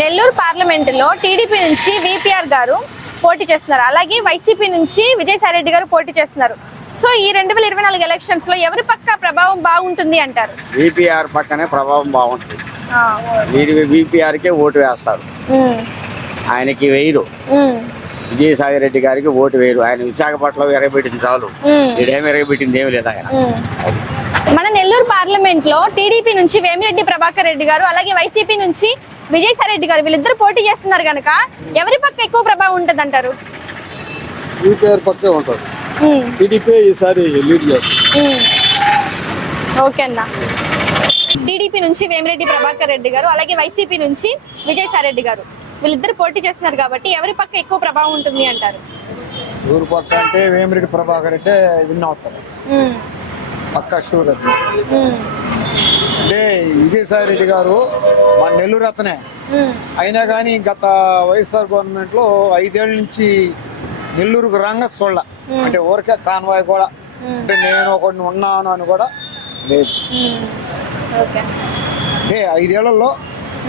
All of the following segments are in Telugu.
నెల్లూరు పార్లమెంట్లో టీడీపీ నుంచి విపిఆర్ గారు పోటీ చేస్తున్నారు. అలాగే వైసీపీ నుంచి విజయసాయి రెడ్డి గారు పోటీ చేస్తున్నారు. సో ఈ రెండు వేల ఇరవై నాలుగు ఎలక్షన్స్లో ఎవరి పక్క ప్రభావం బాగుంటుంది అంటారు? బీపీఆర్ పక్కనే ప్రభావం బాగుంటుంది. వీరి బీపీఆర్కే ఓటు వేస్తారు. ఆయనకి వేయరు. విజయసాయి రెడ్డి గారికి ఓటు వేయరు. ఆయన విశాఖపట్నం ఎరగబెట్టింది చాలు. ఇడేం ఎరగబెట్టింది ఏమి లేదు ఆయన. మన నెల్లూరు పార్లమెంట్లో టీడీపీ నుంచి వేమిరెడ్డి ప్రభాకర్ రెడ్డి గారు అలాగే వైసీపీ నుంచి విజయసాయి రెడ్డి గారు వీళ్ళిద్దరు పోటీ చేస్తున్నారు కనుక ఎవరి పక్క ఎక్కువ ప్రభావం ఉంటుంది అంటారు యూపీఆర్ పక్కే టీడీపీ ఈసారి లీడ్ చేస్తుంది. ఓకే అన్న. టీడీపీ నుంచి వేమిరెడ్డి ప్రభాకర్ రెడ్డి గారు అలాగే వైసీపీ నుంచి విజయసాయి రెడ్డి గారు వీళ్ళిద్దరు పోటీ చేస్తున్నారు కాబట్టి ఎవరి పక్క ఎక్కువ ప్రభావం ఉంటుంది అంటారు? ఊరు పక్క అంటే వేమిరెడ్డి ప్రభాకర్ అంటే విన్ అవుతారు. పక్క షూర్ అది. అంటే విజయసాయి రెడ్డి గారు మన నెల్లూరు అతనే. అయినా కానీ గత వైఎస్ఆర్ గవర్నమెంట్లో ఐదేళ్ళ నుంచి నెల్లూరుకు రంగ చూడాల. అంటే ఊరికే కాన్వాయ్ కూడా. అంటే నేను ఒకడిని ఉన్నాను అని కూడా లేదు. అంటే ఐదేళ్ళలో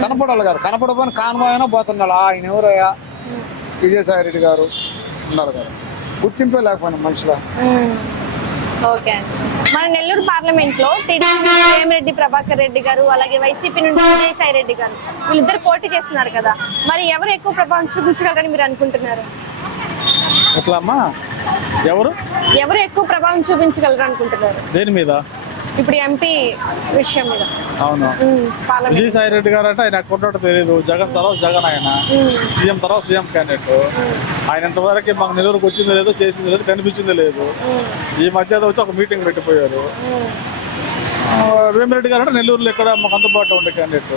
కనపడాలి కదా. కనపడపోయిన కాన్వాయ్ అయినా పోతున్నాడు ఆయన ఎవరయ్యా? విజయసాయి రెడ్డి గారు ఉన్నారు కదా. గుర్తింపే లేకపోయినా మనుషుల. ఓకే అండి. మన నెల్లూరు పార్లమెంట్లో టీడీపీ వేమిరెడ్డి ప్రభాకర్ రెడ్డి గారు అలాగే వైసీపీ నుండి విజయసాయి రెడ్డి గారు వీళ్ళిద్దరు పోటీ చేస్తున్నారు కదా. మరి ఎవరు ఎక్కువ ప్రభావం చూపించగలరని మీరు అనుకుంటున్నారు? ఎట్లా ఎవరు? ఎవరు ఎక్కువ ప్రభావం చూపించగలరు అనుకుంటున్నారు దేని మీద? ఇప్పుడు ఎంపీ విషయం మీద. అవును. విజయసాయి రెడ్డి గారు అంటే ఆయన ఎక్కడ తెలియదు జగన్ తర్వాత జగన్ ఆయన. సీఎం తర్వాత సీఎం క్యాండిడేట్ ఆయన ఇంతవరకు మాకు నెల్లూరుకు వచ్చింది లేదు చేసింది లేదు కనిపించింది లేదు. ఈ మధ్య వచ్చి ఒక మీటింగ్ పెట్టిపోయారు. వేమిరెడ్డి గారు అంటే నెల్లూరులో ఇక్కడ మాకు అందుబాటులో ఉండే క్యాండిడేట్.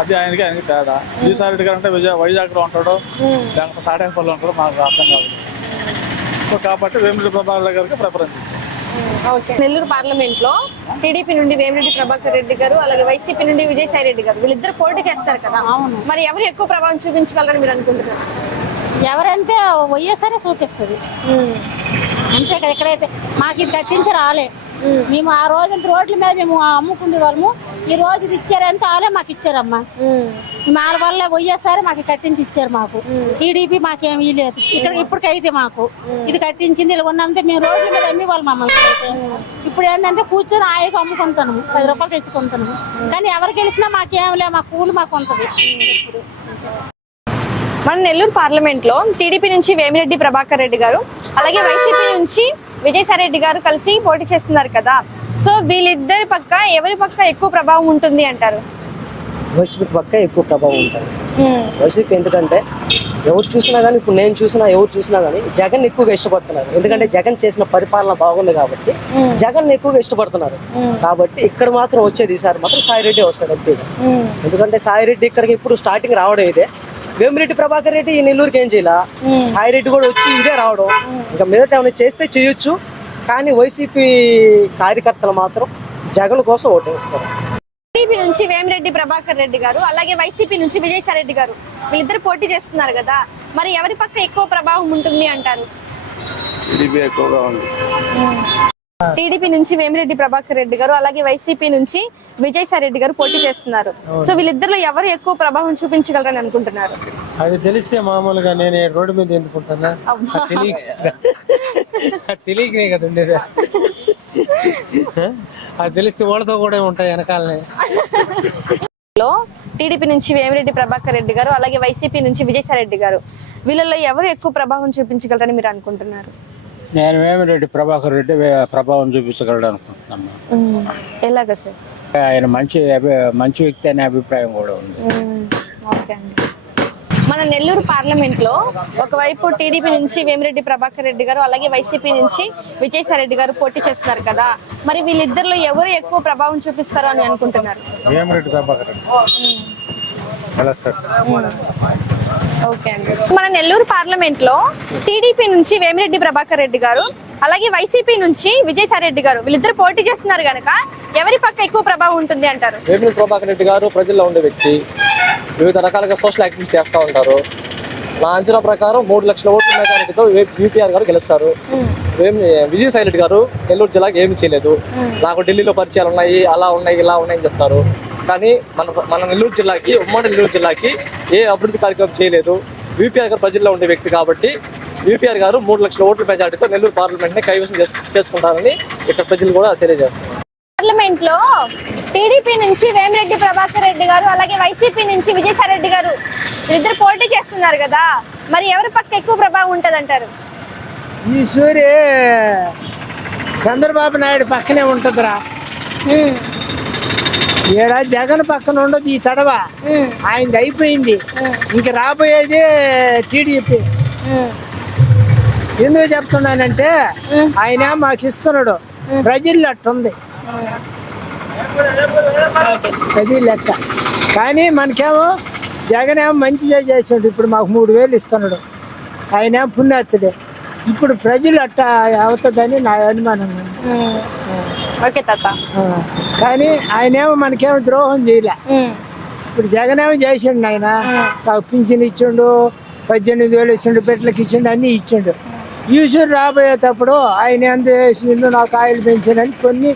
అది ఆయనకి ఆయనకి తేడా. విజయసాయి రెడ్డి గారు అంటే విజయ వైజాగ్లో ఉంటాడు. లేకపోతే తాడేపల్లిలో ఉంటాడు. మాకు అర్థం కాదు. సో కాబట్టి వేమిరెడ్డి ప్రభాకర్ గారికి ప్రిఫరెన్స్ ఇస్తాం ఓకే. నెల్లూరు పార్లమెంట్లో టీడీపీ నుండి వేమిరెడ్డి ప్రభాకర్ రెడ్డి గారు అలాగే వైసీపీ నుండి విజయసాయి రెడ్డి గారు వీళ్ళిద్దరు పోటీ చేస్తారు కదా. అవును. మరి ఎవరు ఎక్కువ ప్రభావం చూపించగలరని మీరు అనుకుంటున్నారు? ఎవరంటే వైఎస్ఆర్ చూపిస్తుంది. అంతే కదా ఎక్కడైతే మాకు ఇది కట్టించి రాలే. మేము. ఆ రోజు రోడ్ల మీద మేము అమ్ముకునే వాళ్ళము ఈ రోజు ఇది ఇచ్చారంటే వాళ్ళే మాకు ఇచ్చారమ్మా. మ్మ్. మా వల్ల వైఎస్ఆర్ మాకు కట్టించి ఇచ్చారు మాకు. టీడీపీ మాకేమీ లేదు ఇక్కడ ఇప్పటికైతే మాకు. ఇది కట్టించింది ఇలా ఉన్నంతే మేము రోడ్ల మీద అమ్మి వాళ్ళు మమ్మల్ని ఇప్పుడు ఏంటంటే కూర్చొని హాయిగా అమ్ముకుంటాము పది రూపాయలు తెచ్చుకుంటున్నాము. కానీ ఎవరికి తెలిసినా మాకేం లే మా కూలి మాకు ఉంటుంది. మన నెల్లూరు పార్లమెంట్లో టీడీపీ నుంచి వేమిరెడ్డి ప్రభాకర్ రెడ్డి గారు అలాగే వైసీపీ నుంచి విజయసాయి రెడ్డి గారు కలిసి పోటీ చేస్తున్నారు కదా. సో వీళ్ళిద్దరి పక్క ఎవరి పక్క ఎక్కువ ప్రభావం ఉంటుంది అంటారు? వైసీపీ పక్క ఎక్కువ ప్రభావం ఉంటుంది. వైసీపీ ఎందుకంటే ఎవరు చూసినా కానీ ఇప్పుడు నేను చూసినా ఎవరు చూసినా కానీ జగన్ ఎక్కువగా ఇష్టపడుతున్నారు. ఎందుకంటే జగన్ చేసిన పరిపాలన బాగుంది కాబట్టి జగన్ ఎక్కువగా ఇష్టపడుతున్నారు. కాబట్టి ఇక్కడ మాత్రం వచ్చేది ఈసారి మాత్రం సాయిరెడ్డి వస్తాడు మ్మ్. ఎందుకంటే సాయిరెడ్డి ఇక్కడికి ఇప్పుడు స్టార్టింగ్ రావడం ఇదే. వేమిరెడ్డి ప్రభాకర్ రెడ్డి ఈ నెల్లూరుకి ఏం చేయాల? సాయిరెడ్డి కూడా వచ్చి ఇదే రావడం. ఇంకా మీదట ఏమైనా చేస్తే చేయొచ్చు. కానీ వైసీపీ కార్యకర్తలు మాత్రం జగన్ కోసం ఓటేస్తారు. టీడీపీ నుంచి వేమిరెడ్డి ప్రభాకర్ రెడ్డి గారు అలాగే వైసీపీ నుంచి విజయసాయి రెడ్డి గారు వీళ్ళిద్దరు పోటీ చేస్తున్నారు కదా మరి ఎవరి పక్క ఎక్కువ ప్రభావం ఉంటుంది అంటారు? టీడీపీ ఎక్కువగా ఉంది. టీడీపీ నుంచి వేమిరెడ్డి ప్రభాకర్ రెడ్డి గారు అలాగే వైసీపీ నుంచి విజయసాయి రెడ్డి గారు పోటీ చేస్తున్నారు. సో వీళ్ళిద్దరిలో ఎవరు ఎక్కువ ప్రభావం చూపించగలరని అనుకుంటున్నారు? అది తెలిస్తే మామూలుగా నేను రోడ్డు మీద ఎందుకుంటున్నా? తెలియకనే కదా ఉండేది. అది తెలిస్తే వాళ్ళతో కూడా ఉంటాయి వెనకాలనే. లో టీడీపీ నుంచి వేమిరెడ్డి ప్రభాకర్ రెడ్డి గారు అలాగే వైసీపీ నుంచి విజయసాయి రెడ్డి గారు. వీళ్ళలో ఎవరు ఎక్కువ ప్రభావం చూపించగలరని మీరు అనుకుంటున్నారు? నేను వేమిరెడ్డి ప్రభాకర్ రెడ్డి ప్రభావం చూపించగలడు అనుకుంటున్నాను. ఎలాగా సార్? ఆయన మంచి అభి- మంచి వ్యక్తి అనే అభిప్రాయం కూడా ఉంది. మన నెల్లూరు పార్లమెంట్లో ఒకవైపు టీడీపీ నుంచి వేమిరెడ్డి ప్రభాకర్ రెడ్డి గారు అలాగే వైసీపీ నుంచి విజయసాయి రెడ్డి గారు పోటీ చేస్తున్నారు కదా. మరి వీళ్ళిద్దరిలో ఎవరు ఎక్కువ ప్రభావం చూపిస్తారు అని అనుకుంటున్నారు? వేమిరెడ్డి ప్రభాకర్ రెడ్డి. గెలుస్తాడు ఓకే అండి. మన నెల్లూరు పార్లమెంట్లో టీడీపీ నుంచి వేమిరెడ్డి ప్రభాకర్ రెడ్డి గారు అలాగే వైసీపీ నుంచి విజయసాయి రెడ్డి గారు వీళ్ళిద్దరు పోటీ చేస్తున్నారు కనుక ఎవరి పక్క ఎక్కువ ప్రభావం ఉంటుంది అంటారు? వేమిరెడ్డి ప్రభాకర్ రెడ్డి గారు ప్రజల్లో ఉండే వ్యక్తి వివిధ రకాలుగా సోషల్ యాక్టివిటీస్ చేస్తూ ఉంటారు. నా అంచనా ప్రకారం మూడు లక్షల ఓట్ల మెజారిటీతో యూపీఆర్ గారు గెలుస్తారు. విజయసాయి రెడ్డి గారు నెల్లూరు జిల్లాకి ఏమి చేయలేదు. నాకు ఢిల్లీలో పరిచయాలు ఉన్నాయి అలా ఉన్నాయి ఇలా ఉన్నాయి అని చెప్తారు. కానీ మన మన నెల్లూరు జిల్లాకి ఉమ్మడి నెల్లూరు జిల్లాకి ఏ అభివృద్ధి కార్యక్రమం చేయలేదు. యూపీఆర్ గారు ప్రజల్లో ఉండే వ్యక్తి కాబట్టి యూపీఆర్ గారు మూడు లక్షల ఓట్ల మెజార్టీతో నెల్లూరు పార్లమెంట్ని కైవసం చేసు- చేసుకుంటారని ఇక్కడ ప్రజలు కూడా తెలియజేస్తున్నారు. పార్లమెంట్లో టీడీపీ నుంచి వేమిరెడ్డి ప్రభాకర్ రెడ్డి గారు అలాగే వైసీపీ నుంచి విజయసాయి రెడ్డి గారు వీళ్ళిద్దరు పోటీ చేస్తున్నారు కదా. మరి ఎవరి పక్క ఎక్కువ ప్రభావం ఉంటది అంటారు ఈ సూర్య చంద్రబాబు నాయుడు పక్కనే ఉంటుందిరా. ఈడ జగన్ పక్కన ఉండదు ఈ తడవ. ఆయనది అయిపోయింది. ఇంక రాబోయేది టీడీపీ. ఎందుకు చెప్తున్నానంటే ఆయన మాకు ఇస్తున్నాడు. ప్రజలు అట్టుంది అది లెక్క. కానీ మనకేమో జగన్ ఏమో మంచిగా చేసాడు ఇప్పుడు మాకు మూడు వేలు ఇస్తున్నాడు. ఆయన పుణ్యాత్తుడే. ఇప్పుడు ప్రజలు అట్ట అవుతుందని నా అనుమానం. ఓకే తాత. కానీ ఆయనేమో మనకేమో ద్రోహం చేయలే. ఇప్పుడు జగన్ ఏమో చేసిండు ఆయన పింఛన్ ఇచ్చిండు పద్దెనిమిది వేలు ఇచ్చిండు బిడ్డలకి ఇచ్చిండు అన్నీ ఇచ్చిండు. ఈశ్వరు రాబోయేటప్పుడు ఆయన ఎంత చేసిండు నాకు ఆయిల్ పెంచానని కొన్ని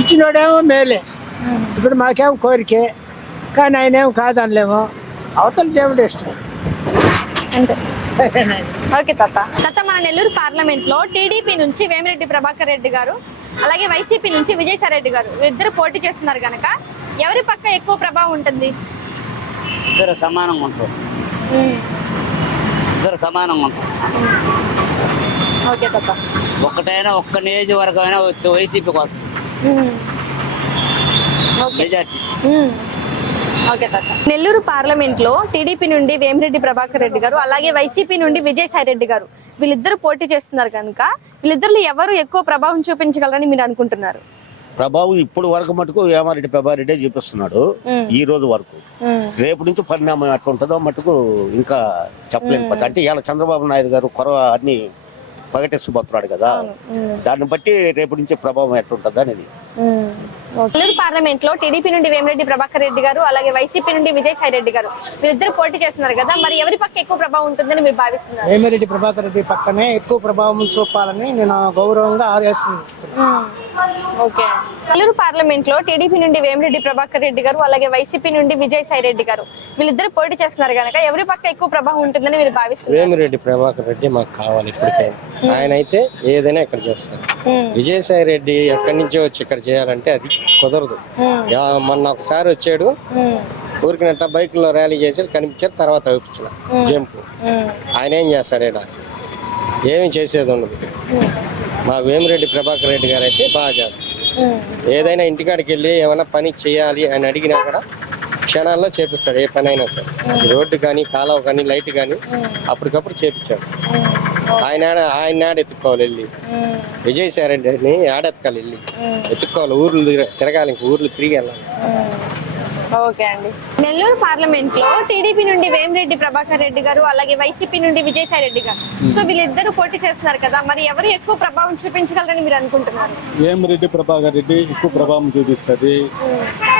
ఇచ్చినోడేమో మేలే. ఇప్పుడు మాకేమో కోరికే. కానీ ఆయన ఏమో కాదనలేము. అవతల దేవుడు ఇష్టం. అంతే. ఓకే తాత. తాత మన నెల్లూరు పార్లమెంట్లో టీడీపీ నుంచి వేమిరెడ్డి ప్రభాకర్ రెడ్డి గారు అలాగే వైసీపీ నుంచి విజయసాయి రెడ్డి గారు ఇద్దరు పోటీ చేస్తున్నారు కనుక ఎవరి పక్క ఎక్కువ ప్రభావం ఉంటుంది? ఇద్దరు సమానంగా ఉంటారు. ఇద్దరు సమానంగా ఉంటారు. ఓకే తాత. ఒక్కటైనా ఒక్క నియోజకవర్గం అయినా వైసీపీకి వస్తుంది. ఓకే. మెజార్టీ. నెల్లూరు పార్లమెంట్లో టీడీపీ నుండి వేమిరెడ్డి ప్రభాకర్ రెడ్డి గారు అలాగే వైసీపీ నుండి విజయసాయి రెడ్డి గారు వీళ్ళిద్దరు పోటీ చేస్తున్నారు కనుక వీళ్ళిద్దరు ఎవరు ఎక్కువ ప్రభావం చూపించగలరని మీరు అనుకుంటున్నారు? ప్రభావం ఇప్పుడు వరకు మటుకు వేమారెడ్డి ప్రభారెడ్డి చూపిస్తున్నాడు ఈ రోజు వరకు. రేపు నుంచి పరిణామం ఎట్లా ఉంటుందో మటుకు ఇంకా చెప్పలేని పట్టు అంటే ఇవాళ చంద్రబాబు నాయుడు గారు కొరవ అన్ని పగటేసుకుపోతున్నాడు కదా. దాన్ని బట్టి రేపు నుంచి ప్రభావం ఎట్లుంటుంది అనేది నెల్లూరు పార్లమెంట్లో టీడీపీ నుండి వేమిరెడ్డి ప్రభాకర్ రెడ్డి గారు అలాగే వైసీపీ నుండి విజయసాయి రెడ్డి గారు వీళ్ళిద్దరు పోటీ చేస్తున్నారు కదా మరి ఎవరి పక్క ఎక్కువ ప్రభావం ఉంటుందని మీరు భావిస్తున్నారు? వేమిరెడ్డి ప్రభాకర్ రెడ్డి పక్కనే ఎక్కువ ప్రభావం చూపాలని నేను గౌరవంగా ఆదేశిస్తున్నాను ఓకే. నెల్లూరు పార్లమెంట్లో టీడీపీ నుండి వేమిరెడ్డి ప్రభాకర్ రెడ్డి గారు అలాగే వైసీపీ నుండి విజయసాయి రెడ్డి గారు వీళ్ళిద్దరు పోటీ చేస్తున్నారు కనుక ఎవరి పక్క ఎక్కువ ప్రభావం ఉంటుందని మీరు భావిస్తున్నారు? వేమిరెడ్డి ప్రభాకర్ రెడ్డి మాకు కావాలి ఇప్పటికైనా ఆయన అయితే ఏదైనా ఇక్కడ చేస్తారు. విజయసాయి రెడ్డి ఎక్కడి నుంచో వచ్చి ఇక్కడ చేయాలంటే అది కుదరదు. మొన్న ఒకసారి వచ్చాడు. ఊరికినట్ట బైక్లో ర్యాలీ చేసి కనిపించారు తర్వాత చూపించిన జంపు ఆయన ఏం చేస్తాడు ఈడ? ఏమి చేసేది ఉండదు. మా వేమిరెడ్డి ప్రభాకర్ రెడ్డి గారు అయితే బాగా చేస్తారు. ఏదైనా ఇంటికాడికి వెళ్ళి ఏమైనా పని చేయాలి అని అడిగినా కూడా క్షణాల్లో చేపిస్తాడు ఏ పని అయినా సరే రోడ్డు కానీ కాలువ కానీ లైట్ కానీ అప్పటికప్పుడు చేపించేస్తాడు. ఆయన ఆయన ఆడ ఎత్తుక్కోవాలి వెళ్ళి. విజయసాయి రెడ్డిని ఆడెత్తుకోవాలి వెళ్ళి. ఎత్తుక్కోవాలి ఊర్లు తిర- తిరగాలి ఇంక ఊర్లు తిరిగి వెళ్ళాలి. ఓకే అండి. నెల్లూరు పార్లమెంట్లో టీడీపీ నుండి వేమిరెడ్డి ప్రభాకర్ రెడ్డి గారు అలాగే వైసీపీ నుండి విజయసాయి రెడ్డి గారు. సో వీళ్ళిద్దరు పోటీ చేస్తున్నారు కదా మరి ఎవరు ఎక్కువ ప్రభావం చూపించగలరని మీరు అనుకుంటున్నారు? వేమిరెడ్డి ప్రభాకర్ రెడ్డి ఎక్కువ ప్రభావం చూపిస్తుంది.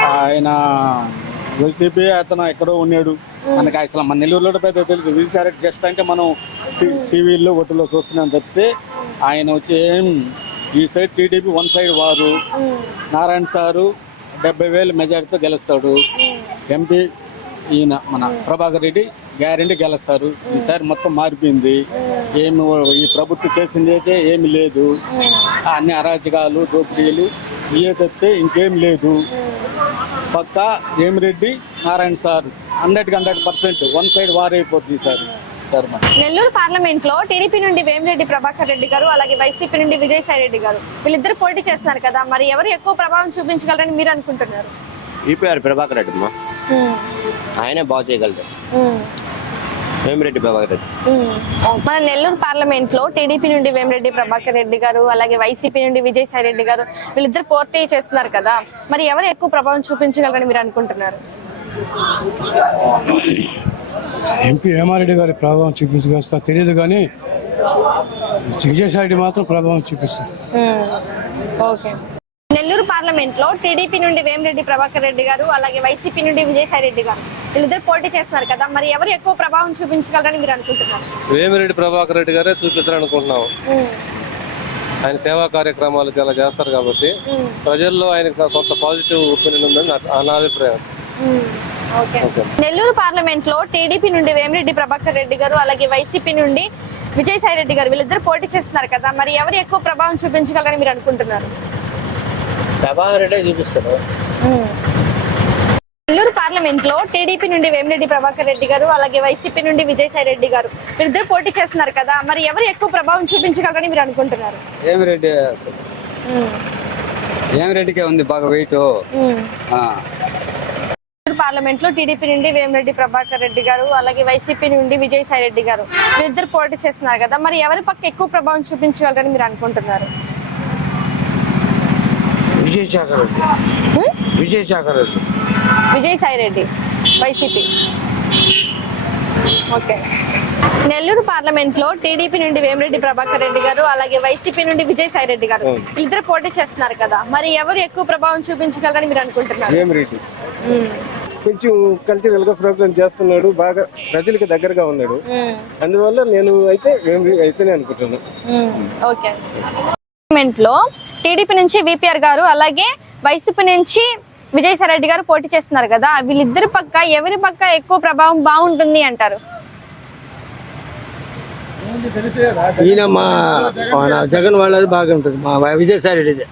ఆయన వైసీపీ అతను ఎక్కడో ఉన్నాడు. మనకి అసలు మన నెల్లూరులో పెద్ద తెలియదు. విజయసాయి జస్ట్ అంటే మనం టీవీల్లో ఒకటిలో చూస్తున్నాం తప్పితే ఆయన వచ్చి ఏం ఈ సైడ్ టీడీపీ వన్ సైడ్ వారు. నారాయణ సారు డెబ్బై వేలు మెజార్టీతో గెలుస్తాడు. ఎంపీ ఈయన మన ప్రభాకర్ రెడ్డి గ్యారెంటీ గెలుస్తారు. ఈసారి మొత్తం మారిపోయింది. ఏమి ఈ ప్రభుత్వం చేసింది అయితే ఏమి లేదు. అన్ని అరాచకాలు దోపిడీలు ఇవే తప్పితే ఇంకేం లేదు. పక్క ఏమిరెడ్డి నారాయణ సార్ హండ్రెడ్కి హండ్రెడ్ పర్సెంట్ వన్ సైడ్ వారైపోతుంది సార్. నెల్లూరు పార్లమెంట్లో టీడీపీ నుండి వేమిరెడ్డి ప్రభాకర్ రెడ్డి గారు అలాగే వైసీపీ నుండి విజయసాయి రెడ్డి గారు వీళ్ళిద్దరు పోటీ చేస్తున్నారు కదా మరి ఎవరు ఎక్కువ ప్రభావం చూపించగలరని మీరు అనుకుంటున్నారు? ఈపీఆర్ ప్రభాకర్ రెడ్డి అమ్మా. ఆయనే బాగు చేయగలడు. వేమిరెడ్డి ప్రభాకర్ రెడ్డి. మన నెల్లూరు పార్లమెంట్లో టీడీపీ నుండి వేమిరెడ్డి ప్రభాకర్ రెడ్డి గారు అలాగే వైసీపీ నుండి విజయసాయి రెడ్డి గారు వీళ్ళిద్దరు పోటీ చేస్తున్నారు కదా మరి ఎవరు ఎక్కువ ప్రభావం చూపించగలరని మీరు అనుకుంటున్నారు? ఎంపీ హేమారెడ్డి గారి ప్రభావం చూపించుకొస్తా తెలియదు కానీ విజయసాయి మాత్రం ప్రభావం చూపిస్తారు ఓకే. నెల్లూరు పార్లమెంట్లో టీడీపీ నుండి వేమిరెడ్డి ప్రభాకర్ రెడ్డి గారు అలాగే వైసీపీ నుండి విజయసాయి రెడ్డి గారు వీళ్ళిద్దరు పోటీ చేస్తున్నారు కదా మరి ఎవరు ఎక్కువ ప్రభావం చూపించగలరని మీరు అనుకుంటున్నారు? వేమిరెడ్డి ప్రభాకర్ రెడ్డి గారే చూపిస్తారు అనుకుంటున్నాం ఆయన సేవా కార్యక్రమాలు చాలా చేస్తారు కాబట్టి ప్రజల్లో ఆయనకు కొంత పాజిటివ్ ఒపీనియన్ ఉందని నా- నా అభిప్రాయం. నెల్లూరు పార్లమెంట్లో టీడీపీ నుండి వేమిరెడ్డి ప్రభాకర్ రెడ్డి గారు అలాగే వైసీపీ నుండి విజయసాయి రెడ్డి గారు వీళ్ళిద్దరు పోటీ చేస్తున్నారు కదా మరి ఎవరు ఎక్కువ ప్రభావం చూపించగలరని మీరు అనుకుంటున్నారు? ప్రభాకర్ రెడ్డి చూపిస్తారు నెల్లూరు పార్లమెంట్లో టీడీపీ నుండి వేమిరెడ్డి ప్రభాకర్ రెడ్డి గారు అలాగే వైసీపీ నుండి విజయసాయి రెడ్డి గారు వీళ్ళిద్దరు పోటీ చేస్తున్నారు కదా మరి ఎవరు ఎక్కువ ప్రభావం చూపించగలరని మీరు అనుకుంటున్నారు? ఏమిరెడ్డి ఏమిరెడ్డికే ఉంది బాగా వెయిట్ పార్లమెంట్లో టీడీపీ నుండి వేమిరెడ్డి ప్రభాకర్ రెడ్డి గారు అలాగే వైసీపీ నుండి విజయసాయి రెడ్డి గారు వీళ్ళిద్దరు పోటీ చేస్తున్నారు కదా. మరి ఎవరి పక్క ఎక్కువ ప్రభావం చూపించగలరని మీరు అనుకుంటున్నారు? రెడ్డి. విజయసాయి రెడ్డి. వైసీపీ. ఓకే. నెల్లూరు పార్లమెంట్లో టీడీపీ నుండి వేమిరెడ్డి ప్రభాకర్ రెడ్డి గారు అలాగే వైసీపీ నుండి విజయసాయి రెడ్డి గారు ఇద్దరు పోటీ చేస్తున్నారు కదా. మరి ఎవరు ఎక్కువ ప్రభావం చూపించగలరని మీరు అనుకుంటున్నారు. కొంచెం కల్చరల్గా ప్రోగ్రామ్ చేస్తున్నాడు బాగా ప్రజలకు దగ్గరగా ఉన్నాడు. అందువల్ల నేను అయితే అయితేనే అనుకుంటున్నాను. ఓకే లో టీడీపీ నుంచి విపిఆర్ గారు అలాగే వైసీపీ నుంచి విజయసాయి రెడ్డి గారు పోటీ చేస్తున్నారు కదా వీళ్ళిద్దరి పక్క ఎవరి పక్క ఎక్కువ ప్రభావం బాగుంటుంది అంటారు ఈయన మా మన జగన్ వాళ్ళది బాగుంటుంది మా విజయసాయి రెడ్డిది.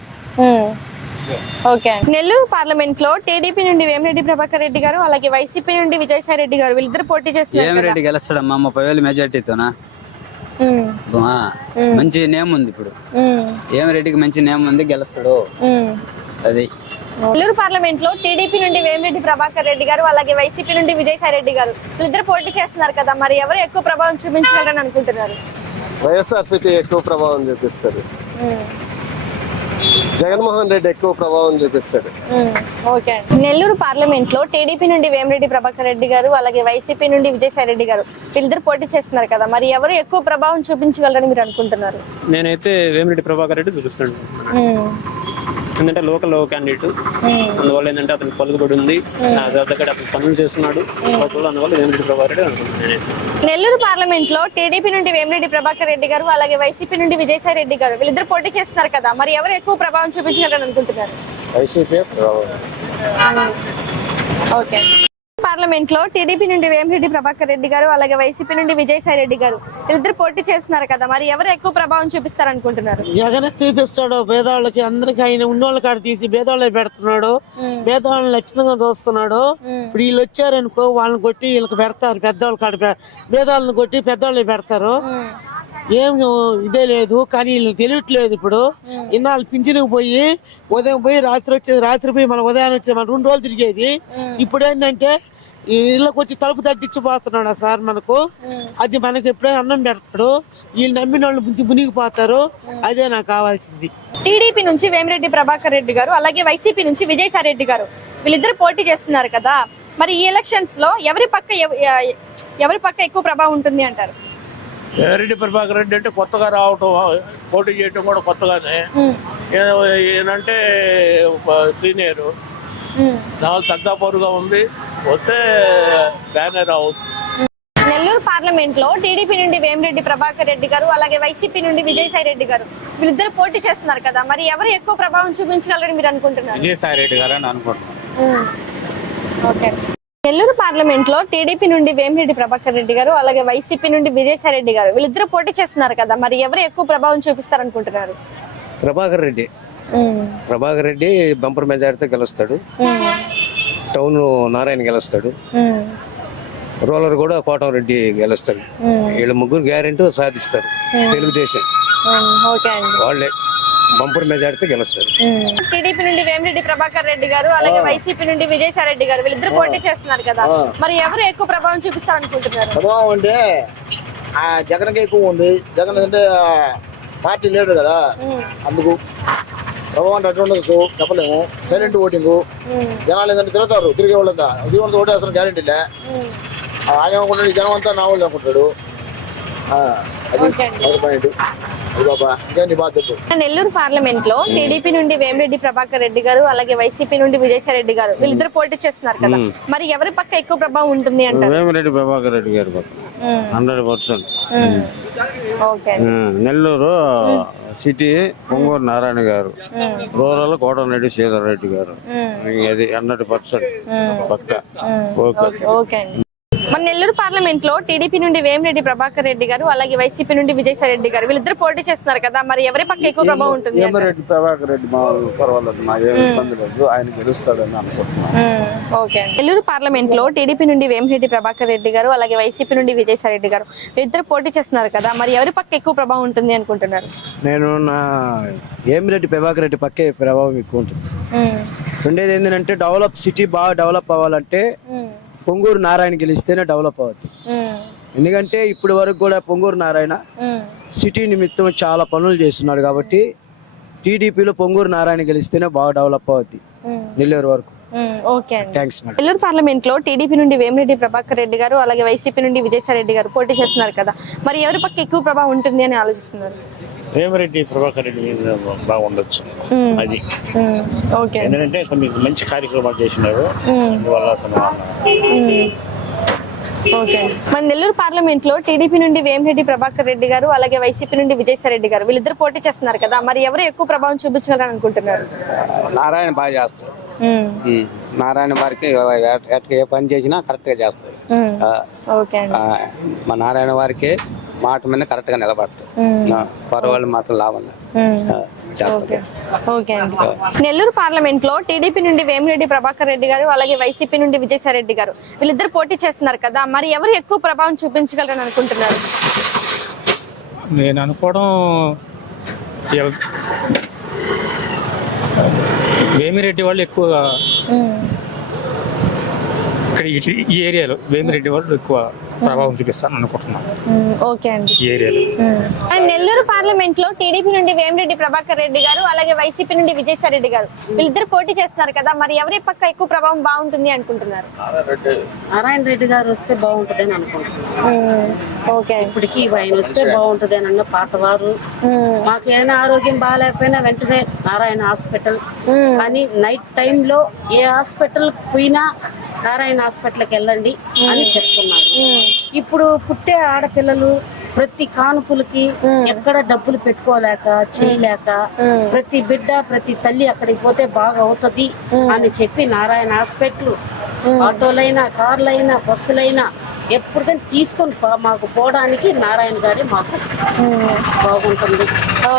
ఓకే అండి. నెల్లూరు పార్లమెంట్లో టీడీపీ నుండి వేమిరెడ్డి ప్రభాకర్ రెడ్డి గారు అలాగే వైసీపీ నుండి విజయసాయి రెడ్డి గారు వీళ్ళిద్దరు పోటీ చేస్తున్నారు కదా. ఏమిరెడ్డి గెలుస్తాడమ్మా ముప్పై వేలు మెజార్టీతోనా. ఆ, మంచి నేమ్ ఉంది ఇప్పుడు మ్మ్. ఏమిరెడ్డికి మంచి నేమ్ ఉంది గెలుస్తాడు. అది నెల్లూరు పార్లమెంట్లో టీడీపీ నుండి వేమిరెడ్డి ప్రభాకర్ రెడ్డి గారు అలాగే వైసీపీ నుండి విజయసాయి రెడ్డి గారు వీళ్ళిద్దరు పోటీ చేస్తున్నారు కదా మరి ఎవరు ఎక్కువ ప్రభావం చూపించగలరని అనుకుంటున్నారు వైఎస్ఆర్సీపీ ఎక్కువ ప్రభావం చూపిస్తారు మ్మ్. జగన్మోహన్ రెడ్డి ఎక్కువ ప్రభావం చూపిస్తాడు. ఓకే నెల్లూరు పార్లమెంట్లో టీడీపీ నుండి వేమిరెడ్డి ప్రభాకర్ రెడ్డి గారు అలాగే వైసీపీ నుండి విజయసాయి రెడ్డి గారు వీళ్ళిద్దరు పోటీ చేస్తున్నారు కదా మరి ఎవరు ఎక్కువ ప్రభావం చూపించగలరని మీరు అనుకుంటున్నారు నేనైతే వేమిరెడ్డి ప్రభాకర్ రెడ్డి చూపిస్తాను. ఎందుకంటే లోకల్ క్యాండిడేట్ అందువల్ల ఏంటంటే అతనికి పలుకుబడి ఉంది. దగ్గర అతను పనులు చేస్తున్నాడు. అందువల్ల వేమిరెడ్డి ప్రభాకర్ రెడ్డి అనుకుంటున్నాను నెల్లూరు పార్లమెంట్లో టీడీపీ నుండి వేమిరెడ్డి ప్రభాకర్ రెడ్డి గారు అలాగే వైసీపీ నుండి విజయసాయి రెడ్డి గారు వీళ్ళిద్దరు పోటీ చేస్తున్నారు కదా. మరి ఎవరు ఎక్కువ ప్రభావం చూపించగలరని అనుకుంటున్నారు? వైసీపీ ఓకే. పార్లమెంట్లో టీడీపీ నుండి వేమిరెడ్డి ప్రభాకర్ రెడ్డి గారు అలాగే వైసీపీ నుండి విజయసాయి రెడ్డి గారు వీళ్ళిద్దరు పోటీ చేస్తున్నారు కదా మరి ఎవరు ఎక్కువ ప్రభావం చూపిస్తారు అనుకుంటున్నారు జగన్ చూపిస్తాడు పేదవాళ్ళకి అందరికి ఆయన ఉన్నోళ్ళ కాడ తీసి పేదవాళ్ళకి పెడుతున్నాడు. పేదవాళ్ళని లక్షణంగా చూస్తున్నాడు. ఇప్పుడు వీళ్ళు వచ్చారనుకో వాళ్ళని కొట్టి వీళ్ళకి పెడతారు పెద్దవాళ్ళ కాడ పేదవాళ్ళని కొట్టి పెద్దవాళ్ళకి పెడతారు. ఏం ఇదే లేదు కానీ వీళ్ళు తెలియట్లేదు ఇప్పుడు. ఇన్నాళ్ళు పింఛన్కి పోయి ఉదయం పోయి రాత్రి వచ్చేది రాత్రి పోయి మన ఉదయం వచ్చేది మన రెండు రోజులు తిరిగేది. ఇప్పుడు ఏంటంటే ఈ ఇళ్ళకి వచ్చి తలుపు తట్టించిపోతున్నాడు సార్ మనకు? అది మనకి ఎప్పుడైనా అన్నం పెడతాడు. వీళ్ళు నమ్మిన వాళ్ళు ముందు మునిగిపోతారు. అదే నాకు కావాల్సింది. టీడీపీ నుంచి వేమిరెడ్డి ప్రభాకర్ రెడ్డి గారు అలాగే వైసీపీ నుంచి విజయసాయి రెడ్డి గారు వీళ్ళిద్దరు పోటీ చేస్తున్నారు కదా. మరి ఈ ఎలక్షన్స్లో ఎవరి పక్క ఎవ- ఎవరి పక్క ఎక్కువ ప్రభావం ఉంటుంది అంటారు? రెడ్డి ప్రభాకర్ రెడ్డి అంటే కొత్తగా రావటం పోటీ చేయటం కూడా కొత్తగానే. ఉమ్, ఏ- ఈయనంటే సీనియర్. దాని తగ్గపోరుగా ఉంది. వస్తే బ్యానర్ అవుతుంది నెల్లూరు పార్లమెంట్లో టీడీపీ నుండి వేమిరెడ్డి ప్రభాకర్ రెడ్డి గారు అలాగే వైసీపీ నుండి విజయసాయి రెడ్డి గారు వీళ్ళిద్దరు పోటీ చేస్తున్నారు కదా మరి ఎవరు ఎక్కువ ప్రభావం చూపించగలరని మీరు అనుకుంటున్నారు? విజయసాయి రెడ్డి గారు అని అనుకుంటున్నాను. ఉమ్. ఓకే. నెల్లూరు పార్లమెంట్లో టీడీపీ నుండి వేమిరెడ్డి ప్రభాకర్ రెడ్డి గారు అలాగే వైసీపీ నుండి విజయసాయి రెడ్డి గారు వీళ్ళిద్దరు పోటీ చేస్తున్నారు కదా మరి ఎవరు ఎక్కువ ప్రభావం చూపిస్తారు అనుకుంటున్నారు ప్రభాకర్ రెడ్డి. ప్రభాకర్ రెడ్డి బంపర్ మెజారిటీతో గెలుస్తాడు. టౌన్ నారాయణ గెలుస్తాడు. రూరల్ కూడా కోటంరెడ్డి గెలుస్తాడు. ఉమ్, వీళ్ళు ముగ్గురు గ్యారెంటీ సాధిస్తారు. తెలుగుదేశం. వాళ్ళే బంపర్ మెజారిటీతో గెలుస్తారు. టీడీపీ నుండి వేమిరెడ్డి ప్రభాకర్ రెడ్డి గారు అలాగే వైసీపీ నుండి విజయసాయి రెడ్డి గారు వీళ్ళిద్దరు పోటీ చేస్తున్నారు కదా. మరి ఎవరు ఎక్కువ ప్రభావం చూపిస్తారు అనుకుంటున్నారు? ప్రభావం అంటే ఆ జగన్కి ఎక్కువ ఉంది. జగన్ అంటే పార్టీ లీడర్ కదా. అందుకు ప్రభావం అంటే అటు ఉండదు చెప్పలేము. సైలెంట్ ఓటింగ్ జనాలు ఏంటంటే తిరుగుతారు తిరిగే వాళ్ళంతా. తిరిగి ఓటేస్తారు గ్యారెంటీ లే. ఆయన అనుకుంటాడు జనం అంతా నా వాళ్ళు అనుకుంటాడు. అది పాయింట్ నెల్లూరు పార్లమెంట్లో టీడీపీ నుండి వేమిరెడ్డి ప్రభాకర్ రెడ్డి గారు అలాగే వైసీపీ నుండి విజయసాయి రెడ్డి గారు వీళ్ళిద్దరు పోటీ చేస్తున్నారు కదా. మరి ఎవరి పక్క ఎక్కువ ప్రభావం ఉంటుంది అంటారు? వేమిరెడ్డి ప్రభాకర్ రెడ్డి గారి హండ్రెడ్ పర్సెంట్. ఓకే అండి నెల్లూరు సిటీ పొంగూరు నారాయణ గారు. రూరల్ కోటరెడ్డి శ్రీధర్ రెడ్డి గారు. అది హండ్రెడ్ పర్సెంట్ పక్క. ఓకే మన నెల్లూరు పార్లమెంట్లో టీడీపీ నుండి వేమిరెడ్డి ప్రభాకర్ రెడ్డి గారు అలాగే వైసీపీ నుండి విజయసాయి రెడ్డి గారు వీళ్ళిద్దరు పోటీ చేస్తున్నారు కదా. మరి ఎవరి పక్క ఎక్కువ ప్రభావం ఉంటుంది? వేమిరెడ్డి ప్రభాకర్ రెడ్డి మా పర్వాలేదు మా ఏమి ఇబ్బంది లేదు ఆయన గెలుస్తాడని అనుకుంటున్నాను. ఓకే. నెల్లూరు పార్లమెంట్లో టీడీపీ నుండి వేమిరెడ్డి ప్రభాకర్ రెడ్డి గారు అలాగే వైసీపీ నుండి విజయసాయి రెడ్డి గారు వీళ్ళిద్దరు పోటీ చేస్తున్నారు కదా. మరి ఎవరి పక్క ఎక్కువ ప్రభావం ఉంటుంది అనుకుంటున్నారు? నేను నా ఏమిరెడ్డి ప్రభాకర్ రెడ్డి పక్కే ప్రభావం ఎక్కువ ఉంటుంది. ఉమ్, రెండేది ఏంటంటే డెవలప్ సిటీ బాగా డెవలప్ అవ్వాలంటే పొంగూరు నారాయణ గెలిస్తేనే డెవలప్ అవుతుంది ఉమ్, ఎందుకంటే ఇప్పటి వరకు కూడా పొంగూరు నారాయణ సిటీ నిమిత్తం చాలా పనులు చేస్తున్నాడు కాబట్టి టీడీపీలో పొంగూరు నారాయణ గెలిస్తేనే బాగా డెవలప్ అవుద్ది నెల్లూరు వరకు. ఓకే నెల్లూరు పార్లమెంట్లో టీడీపీ నుండి వేమిరెడ్డి ప్రభాకర్ రెడ్డి గారు అలాగే వైసీపీ నుండి విజయసాయి రెడ్డి గారు పోటీ చేస్తున్నారు కదా. మరి ఎవరి పక్క ఎక్కువ ప్రభావం ఉంటుంది అని ఆలోచిస్తున్నారు? వేమిరెడ్డి ప్రభాకర్ రెడ్డి మీద బాగుండొచ్చు. అది. ఓకే. ఎందుకంటే కొన్ని మంచి కార్యక్రమాలు చేసినారు. అందువల్ల అతను. ఓకే. మన నెల్లూరు పార్లమెంట్లో టీడీపీ నుండి వేమిరెడ్డి ప్రభాకర్ రెడ్డి గారు అలాగే వైసీపీ నుండి విజయసాయి రెడ్డి గారు వీళ్ళిద్దరు పోటీ చేస్తున్నారు కదా మరి ఎవరు ఎక్కువ ప్రభావం చూపించాలని అనుకుంటున్నారు? నారాయణ బాగా చేస్తాడు మ్మ్. నారాయణ వారికి ఏ పని చేసినా కరెక్ట్గా ఆ, మా నారాయణ వారికి మాట మీద కరెక్ట్గా. పరవాళ్ళు మాత్రం లాభం ఓకే. ఓకే అండి. నెల్లూరు పార్లమెంట్లో టీడీపీ నుండి వేమిరెడ్డి ప్రభాకర్ రెడ్డి గారు అలాగే వైసీపీ నుండి విజయసాయి రెడ్డి గారు వీళ్ళిద్దరు పోటీ చేస్తున్నారు కదా మరి ఎవరు ఎక్కువ ప్రభావం చూపించగలరని అనుకుంటున్నారు? నేను అనుకోవడం వేమిరెడ్డి వాళ్ళు ఎక్కువ ఇక్కడ ఈ ఏరియాలో వేమిరెడ్డి వాళ్ళు ఎక్కువ ప్రభావం చూపిస్తాను అనుకుంటున్నాను. ఓకే అండి. ఈ ఏరియాలో. అండ్ నెల్లూరు పార్లమెంట్లో టీడీపీ నుండి వేమిరెడ్డి ప్రభాకర్ రెడ్డి గారు అలాగే వైసీపీ నుండి విజయసాయి రెడ్డి గారు వీళ్ళిద్దరు పోటీ చేస్తున్నారు కదా మరి ఎవరి పక్క ఎక్కువ ప్రభావం బాగుంటుంది అనుకుంటున్నారు? నారాయణ రెడ్డి గారు వస్తే బాగుంటుందని అనుకుంటున్నాను. ఓకే. ఇప్పటికి ఆయన వస్తే బాగుంటుంది అని అన్న పాతవారు మాకు ఏదైనా ఆరోగ్యం బాగాలేకపోయినా వెంటనే నారాయణ హాస్పిటల్. కానీ నైట్ టైంలో ఏ హాస్పిటల్ పోయినా నారాయణ హాస్పిటల్కి వెళ్ళండి అని చెప్తున్నారు. ఇప్పుడు పుట్టే ఆడపిల్లలు ప్రతి కానుపులకి ఎక్కడ డబ్బులు పెట్టుకోలేక చేయలేక ప్రతి బిడ్డ ప్రతి తల్లి అక్కడికి పోతే బాగా అవుతది అని చెప్పి నారాయణ హాస్పిటల్ ఆటోలైనా కార్లైనా బస్సులైనా ఎప్పటికైనా తీసుకొని మాకు పోవడానికి నారాయణ గారి మాకు బాగుంటుంది.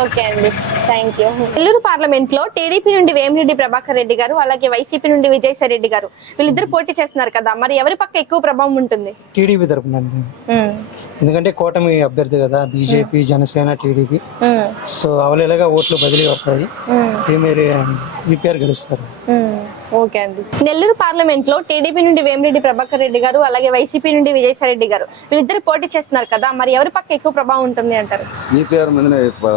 ఓకే అండి. థ్యాంక్ యూ నెల్లూరు పార్లమెంట్లో టీడీపీ నుండి వేమిరెడ్డి ప్రభాకర్ రెడ్డి గారు అలాగే వైసీపీ నుండి విజయసాయి రెడ్డి గారు వీళ్ళిద్దరు పోటీ చేస్తున్నారు కదా మరి ఎవరి పక్క ఎక్కువ ప్రభావం ఉంటుంది? టీడీపీ తరపున. ఎందుకంటే కూటమి అభ్యర్థి కదా బీజేపీ జనసేన టీడీపీ. సో అవలేలాగా ఓట్లు బదిలీ మీరు ఈపీఆర్ గెలుస్తారు. ఓకే అండి. నెల్లూరు పార్లమెంట్లో టీడీపీ నుండి వేమిరెడ్డి ప్రభాకర్ రెడ్డి గారు అలాగే వైసీపీ నుండి విజయసాయి రెడ్డి గారు వీళ్ళిద్దరు పోటీ చేస్తున్నారు కదా మరి ఎవరి పక్క ఎక్కువ ప్రభావం ఉంటుంది అంటారు? ఈపీఆర్ మీదనే ఎక్కువ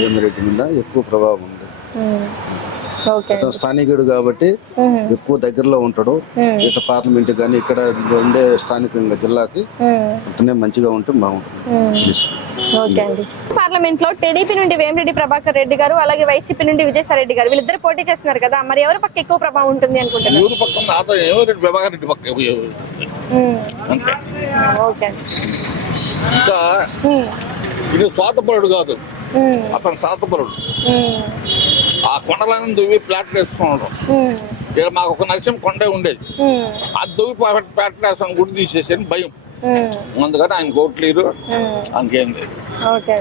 వేమిరెడ్డి మీద ఎక్కువ ప్రభావం ఉంది. అతను స్థానికుడు కాబట్టి ఎక్కువ దగ్గరలో ఉంటాడు. ఇటు పార్లమెంట్ కానీ ఇక్కడ ఉండే స్థానికంగా జిల్లాకి. అతనే మంచిగా ఉంటే బాగుంటుంది. ఓకే అండి. పార్లమెంట్లో టీడీపీ నుండి వేమిరెడ్డి ప్రభాకర్ రెడ్డి గారు అలాగే వైసీపీ నుండి విజయసాయి రెడ్డి గారు వీళ్ళిద్దరు పోటీ చేస్తున్నారు కదా మరి ఎవరి పక్క ఎక్కువ ప్రభావం ఉంటుంది అనుకుంటున్నారు? ఎవరు పక్కన నాతో ఎవరు ప్రభాకర్ రెడ్డి పక్క ఓకే అండి. ఇంకా. ఇది స్వార్థపరుడు కాదు. అతను స్వార్థపరుడు. ఆ కొండలను దువ్వి ప్లాట్లు వేసుకున్నాడు. ఇక్కడ మాకు ఒక నరసింహ కొండే ఉండేది. ఆ దువ్వి ప్లాట్లు వేస్తాను గుడి తీసేసి భయం. అందుకని ఆయన కోట్లేరు. అంకేం లేదు. ఓకే